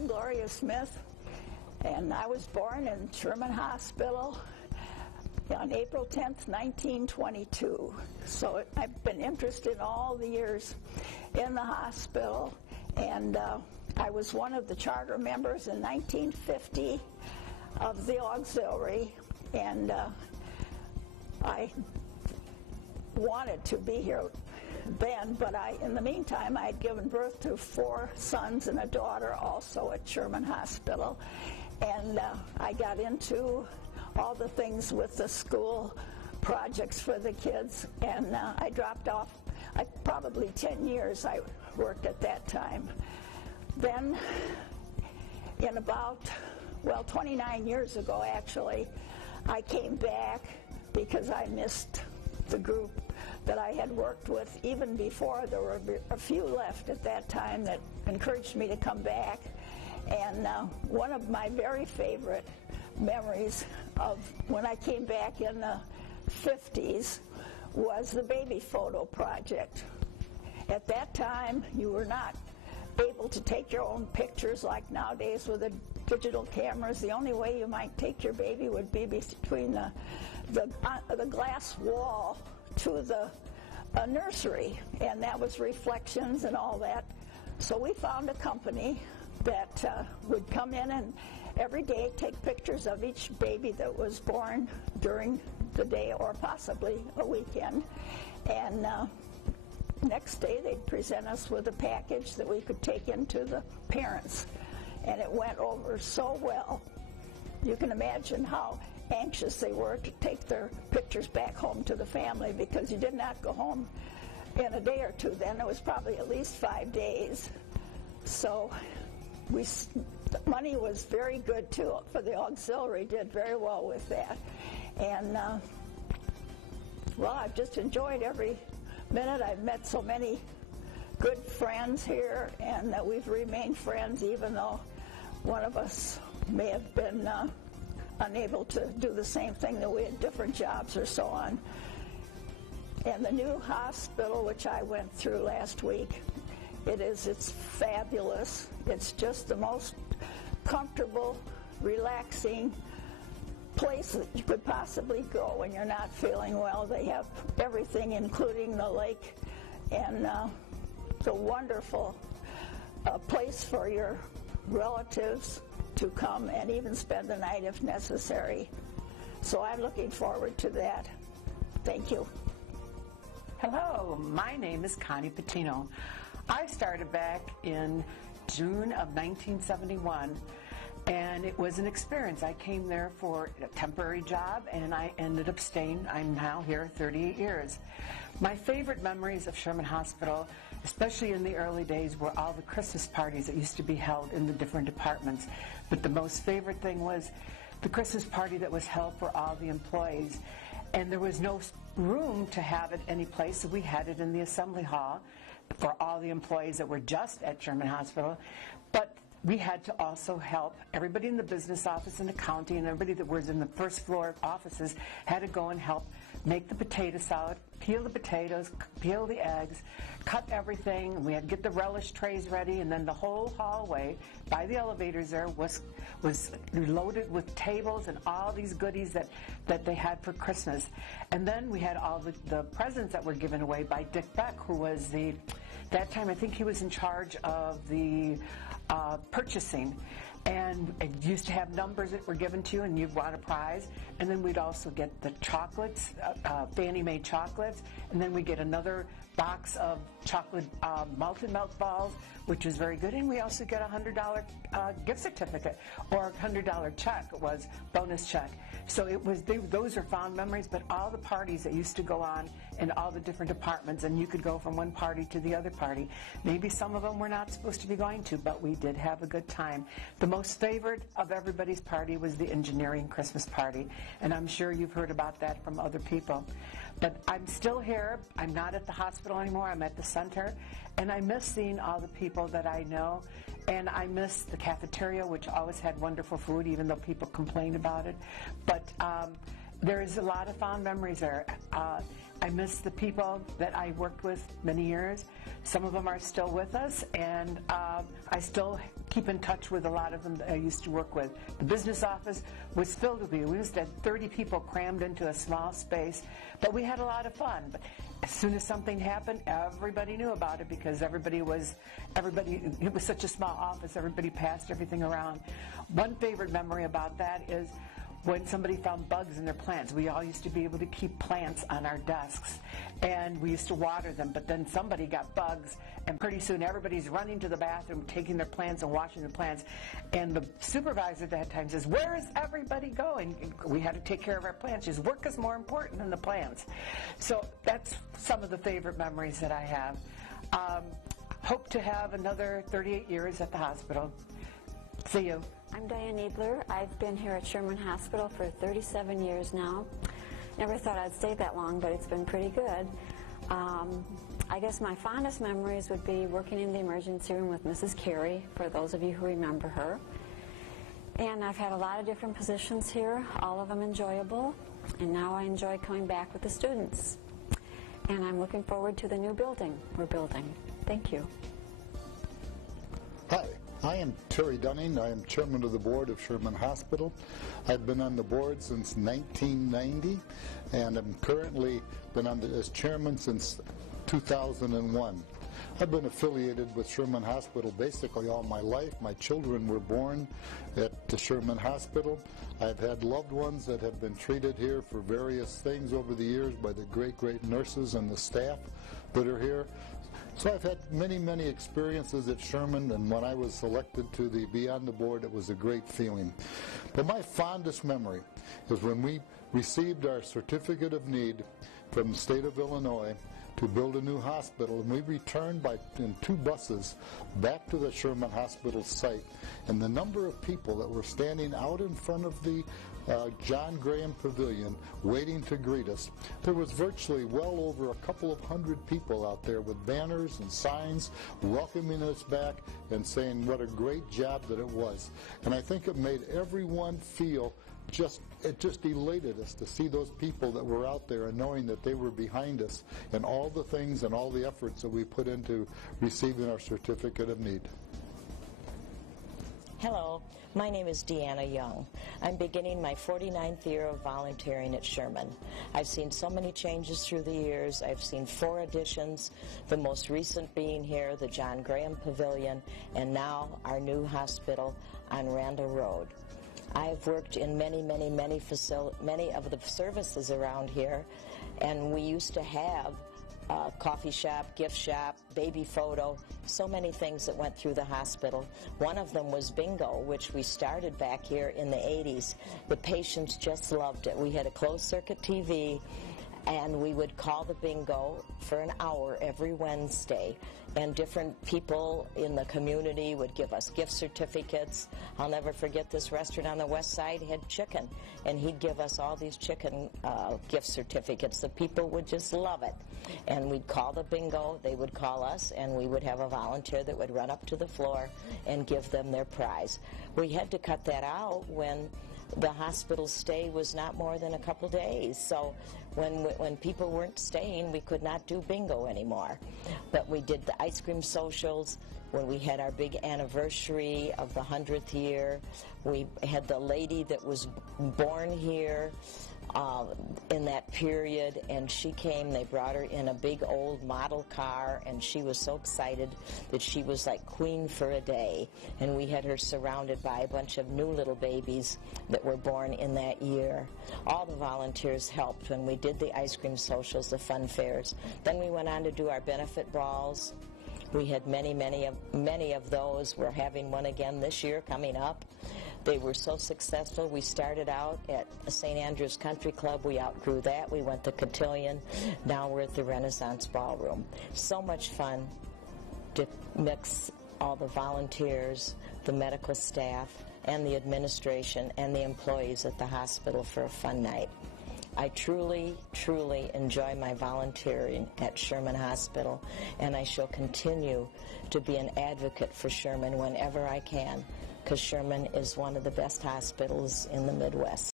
I'm Gloria Smith, and I was born in Sherman Hospital on April 10th, 1922. So I've been interested all the years in the hospital, and I was one of the charter members in 1950 of the auxiliary, and I wanted to be here then, but in the meantime, I had given birth to 4 sons and a daughter also at Sherman Hospital, and I got into all the things with the school projects for the kids, and I dropped off. Probably 10 years I worked at that time. Then, in about, 29 years ago actually, I came back because I missed the group that I had worked with even before. There were a few left at that time that encouraged me to come back. And one of my very favorite memories of when I came back in the 50s was the baby photo project. At that time, you were not able to take your own pictures like nowadays with the digital cameras. The only way you might take your baby would be between the glass wall to the nursery, and that was reflections and all that. So we found a company that would come in and every day take pictures of each baby that was born during the day or possibly a weekend, and next day they'd present us with a package that we could take into the parents, and it went over so well. You can imagine how anxious they were to take their pictures back home to the family, because you did not go home in a day or two then. It was probably at least 5 days. So money was very good too for the auxiliary, did very well with that. And I've just enjoyed every minute. I've met so many good friends here, and that we've remained friends even though one of us may have been unable to do the same thing, that we had different jobs or so on. And the new hospital, which I went through last week, it's fabulous. It's just the most comfortable, relaxing place that you could possibly go when you're not feeling well. They have everything, including the lake, and it's a wonderful place for your relatives to come and even spend the night if necessary. So I'm looking forward to that. Thank you. Hello, my name is Connie Pitino. I started back in June of 1971, and it was an experience. I came there for a temporary job, and I ended up staying. I'm now here 38 years. My favorite memories of Sherman Hospital, especially in the early days, were all the Christmas parties that used to be held in the different departments. But the most favorite thing was the Christmas party that was held for all the employees. And there was no room to have it any place, so we had it in the assembly hall for all the employees that were just at Sherman Hospital. But we had to also help everybody in the business office and accounting, and everybody that was in the first floor offices had to go and help make the potato salad, peel the potatoes, peel the eggs, cut everything. We had to get the relish trays ready, and then the whole hallway by the elevators there was loaded with tables and all these goodies that they had for Christmas. And then we had all the presents that were given away by Dick Beck, who was that time I think he was in charge of the purchasing, and it used to have numbers that were given to you, and you'd want a prize. And then we'd also get the chocolates, Fannie Mae chocolates, and then we get another box of chocolate malted milk balls, which was very good. And we also get a $100 gift certificate or a $100 check. It was bonus check. So those are fond memories. But all the parties that used to go on in all the different departments, and you could go from one party to the other party. Maybe some of them we're not supposed to be going to, but we did have a good time. The most favorite of everybody's party was the engineering Christmas party, and I'm sure you've heard about that from other people. But I'm still here. I'm not at the hospital anymore. I'm at the center, and I miss seeing all the people that I know, and I miss the cafeteria, which always had wonderful food, even though people complained about it. But there is a lot of fond memories there. I miss the people that I worked with many years. Some of them are still with us, and I still keep in touch with a lot of them that I used to work with. The business office was filled with people. We used to have 30 people crammed into a small space, but we had a lot of fun. But as soon as something happened, everybody knew about it because it was such a small office, everybody passed everything around. One favorite memory about that is when somebody found bugs in their plants. We all used to be able to keep plants on our desks, and we used to water them, but then somebody got bugs, and pretty soon everybody's running to the bathroom, taking their plants and washing the plants, and the supervisor at that time says, "Where is everybody going?" And we had to take care of our plants. She says, "Work is more important than the plants." So that's some of the favorite memories that I have. Hope to have another 38 years at the hospital. See you. I'm Diane Kneedler. I've been here at Sherman Hospital for 37 years now. Never thought I'd stay that long, but it's been pretty good. I guess my fondest memories would be working in the emergency room with Mrs. Carey, for those of you who remember her. And I've had a lot of different positions here, all of them enjoyable, and now I enjoy coming back with the students. And I'm looking forward to the new building we're building. Thank you. Hi, I am Terry Dunning. I am chairman of the board of Sherman Hospital. I've been on the board since 1990, and I'm currently been as chairman since 2001. I've been affiliated with Sherman Hospital basically all my life. My children were born at the Sherman Hospital. I've had loved ones that have been treated here for various things over the years by the great nurses and the staff that are here. So I've had many experiences at Sherman, and when I was selected to be on the board, it was a great feeling. But my fondest memory is when we received our certificate of need from the state of Illinois to build a new hospital, and we returned in 2 buses back to the Sherman Hospital site, and the number of people that were standing out in front of the John Graham Pavilion waiting to greet us. There was virtually well over a couple of hundred people out there with banners and signs welcoming us back and saying what a great job that it was. And I think it made everyone feel it just elated us to see those people that were out there and knowing that they were behind us and all the things and all the efforts that we put into receiving our certificate of need. Hello, my name is Deanna Young. I'm beginning my 49th year of volunteering at Sherman. I've seen so many changes through the years. I've seen 4 additions, the most recent being here, the John Graham Pavilion, and now our new hospital on Randall Road. I've worked in many of the services around here, and we used to have a coffee shop, gift shop, baby photo, so many things that went through the hospital. One of them was bingo, which we started back here in the 80s. The patients just loved it. We had a closed circuit TV, and we would call the bingo for an hour every Wednesday, and different people in the community would give us gift certificates. I'll never forget this restaurant on the west side had chicken, and he'd give us all these chicken gift certificates. The people would just love it. And we'd call the bingo, they would call us, and we would have a volunteer that would run up to the floor and give them their prize. We had to cut that out when the hospital stay was not more than a couple days. So when people weren't staying, we could not do bingo anymore. But we did the ice cream socials. When we had our big anniversary of the 100th year, we had the lady that was born here in that period, and she came. They brought her in a big old model car, and she was so excited that she was like queen for a day. And we had her surrounded by a bunch of new little babies that were born in that year. All the volunteers helped when we did the ice cream socials, the fun fairs. Then we went on to do our benefit balls. We had many of those. We're having one again this year coming up. They were so successful. We started out at St. Andrew's Country Club. We outgrew that. We went to Cotillion. Now we're at the Renaissance Ballroom. So much fun to mix all the volunteers, the medical staff, and the administration, and the employees at the hospital for a fun night. I truly enjoy my volunteering at Sherman Hospital, and I shall continue to be an advocate for Sherman whenever I can, because Sherman is one of the best hospitals in the Midwest.